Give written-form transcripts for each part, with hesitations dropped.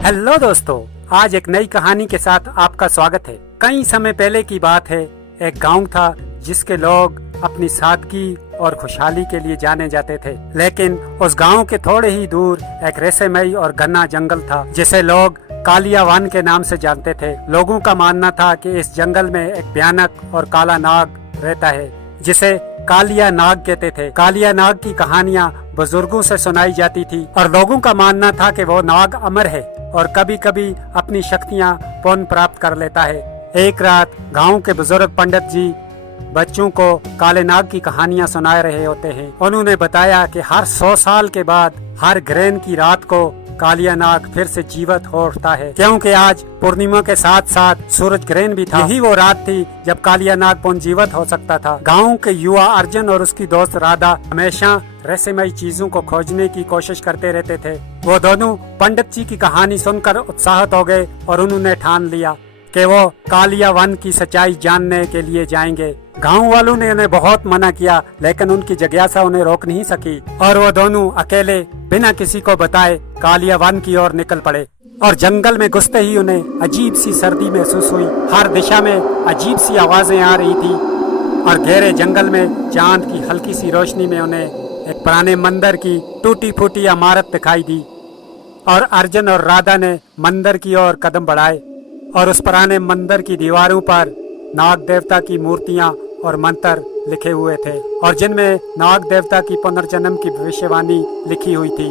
Hello दोस्तों, आज एक नई कहानी के साथ आपका स्वागत है। कई समय पहले की बात है। एक गांव था जिसके लोग अपनी सादगी और खुशहाली के लिए जाने जाते थे। लेकिन उस गांव के थोड़े ही दूर एक रहस्यमयी और घना जंगल था जिसे लोग कालिया वन के नाम से जानते थे। लोगों का मानना था कि इस जंगल में एक भयानक और काला नाग रहता है जिसे कालिया नाग कहते थे। कालिया नाग की कहानियाँ बुजुर्गों से सुनाई जाती थी और लोगों का मानना था कि वो नाग अमर है और कभी कभी अपनी शक्तियाँ पुनः प्राप्त कर लेता है। एक रात गांव के बुजुर्ग पंडित जी बच्चों को काले नाग की कहानियाँ सुना रहे होते हैं। उन्होंने बताया कि हर 100 साल के बाद हर ग्रहण की रात को कालिया नाग फिर से जीवित हो उठता है, क्योंकि आज पूर्णिमा के साथ साथ सूरज ग्रहण भी था। यही वो रात थी जब कालिया नाग पुनः जीवित हो सकता था। गांव के युवा अर्जुन और उसकी दोस्त राधा हमेशा रहस्यमयी चीजों को खोजने की कोशिश करते रहते थे। वो दोनों पंडित जी की कहानी सुनकर उत्साहित हो गए और उन्होंने ठान लिया कि वो कालिया वन की सच्चाई जानने के लिए जाएंगे। गांव वालों ने उन्हें बहुत मना किया, लेकिन उनकी जिज्ञासा उन्हें रोक नहीं सकी और वो दोनों अकेले बिना किसी को बताए कालिया वन की ओर निकल पड़े। और जंगल में घुसते ही उन्हें अजीब सी सर्दी महसूस हुई। हर दिशा में अजीब सी आवाजें आ रही थी और गहरे जंगल में चांद की हल्की सी रोशनी में उन्हें एक पुराने मंदिर की टूटी फूटी इमारत दिखाई दी। और अर्जुन और राधा ने मंदिर की ओर कदम बढ़ाए और उस पुराने मंदिर की दीवारों पर नाग देवता की मूर्तियां और मंत्र लिखे हुए थे और जिनमें नाग देवता की पुनर्जन्म की भविष्यवाणी लिखी हुई थी।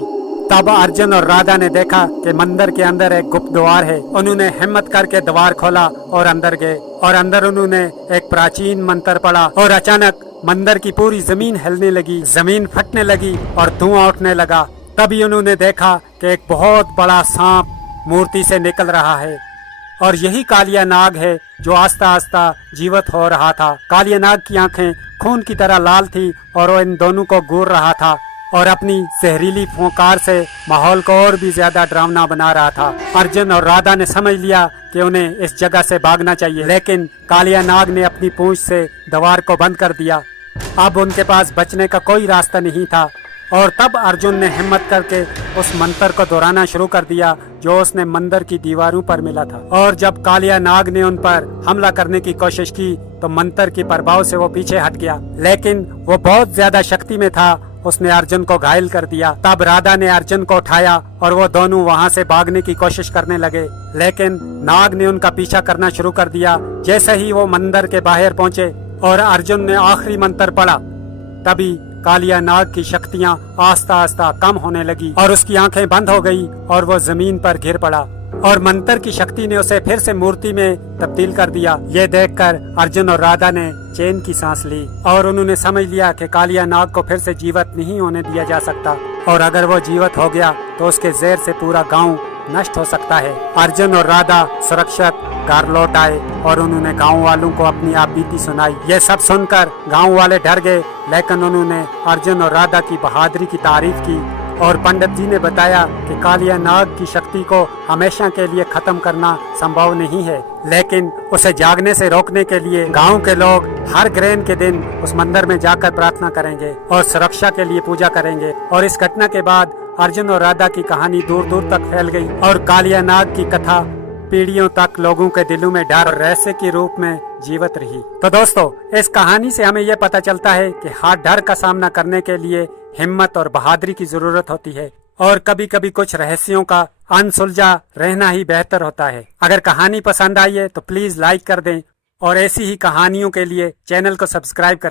तब अर्जुन और राधा ने देखा कि मंदिर के अंदर एक गुप्त द्वार है। उन्होंने हिम्मत करके द्वार खोला और अंदर गए और अंदर उन्होंने एक प्राचीन मंत्र पढ़ा और अचानक मंदिर की पूरी जमीन हिलने लगी, जमीन फटने लगी और धुआं उठने लगा। तभी उन्होंने देखा कि एक बहुत बड़ा सांप मूर्ति से निकल रहा है और यही कालिया नाग है जो आस्ता आस्ता जीवित हो रहा था। कालिया नाग की आंखें खून की तरह लाल थी और वो इन दोनों को घूर रहा था और अपनी जहरीली फुंकार से माहौल को और भी ज्यादा डरावना बना रहा था। अर्जुन और राधा ने समझ लिया कि उन्हें इस जगह से भागना चाहिए, लेकिन कालिया नाग ने अपनी पूंछ से दीवार को बंद कर दिया। अब उनके पास बचने का कोई रास्ता नहीं था और तब अर्जुन ने हिम्मत करके उस मंत्र को दोहराना शुरू कर दिया जो उसने मंदिर की दीवारों पर मिला था। और जब कालिया नाग ने उन पर हमला करने की कोशिश की तो मंत्र के प्रभाव से वो पीछे हट गया, लेकिन वो बहुत ज्यादा शक्ति में था। उसने अर्जुन को घायल कर दिया। तब राधा ने अर्जुन को उठाया और वो दोनों वहाँ से भागने की कोशिश करने लगे, लेकिन नाग ने उनका पीछा करना शुरू कर दिया। जैसे ही वो मंदिर के बाहर पहुँचे और अर्जुन ने आखिरी मंत्र पढ़ा, तभी कालिया नाग की शक्तियाँ आस्ता आस्ता कम होने लगी और उसकी आंखें बंद हो गई और वो जमीन पर गिर पड़ा और मंत्र की शक्ति ने उसे फिर से मूर्ति में तब्दील कर दिया। ये देखकर अर्जुन और राधा ने चैन की सांस ली और उन्होंने समझ लिया कि कालिया नाग को फिर से जीवित नहीं होने दिया जा सकता और अगर वो जीवित हो गया तो उसके जहर से पूरा गांव नष्ट हो सकता है। अर्जुन और राधा सुरक्षित घर लौट आए और उन्होंने गांव वालों को अपनी आप बीती सुनाई। ये सब सुनकर गांव वाले डर गए, लेकिन उन्होंने अर्जुन और राधा की बहादुरी की तारीफ की और पंडित जी ने बताया कि कालिया नाग की शक्ति को हमेशा के लिए खत्म करना संभव नहीं है, लेकिन उसे जागने से रोकने के लिए गांव के लोग हर ग्रहण के दिन उस मंदिर में जाकर प्रार्थना करेंगे और सुरक्षा के लिए पूजा करेंगे। और इस घटना के बाद अर्जुन और राधा की कहानी दूर दूर तक फैल गई और कालिया नाग की कथा पीढ़ियों तक लोगों के दिलों में डर और रहस्य के रूप में जीवित रही। तो दोस्तों, इस कहानी से हमें यह पता चलता है कि हर डर का सामना करने के लिए हिम्मत और बहादुरी की जरूरत होती है और कभी कभी कुछ रहस्यों का अनसुलझा रहना ही बेहतर होता है। अगर कहानी पसंद आई है तो प्लीज लाइक कर दें और ऐसी ही कहानियों के लिए चैनल को सब्सक्राइब करें।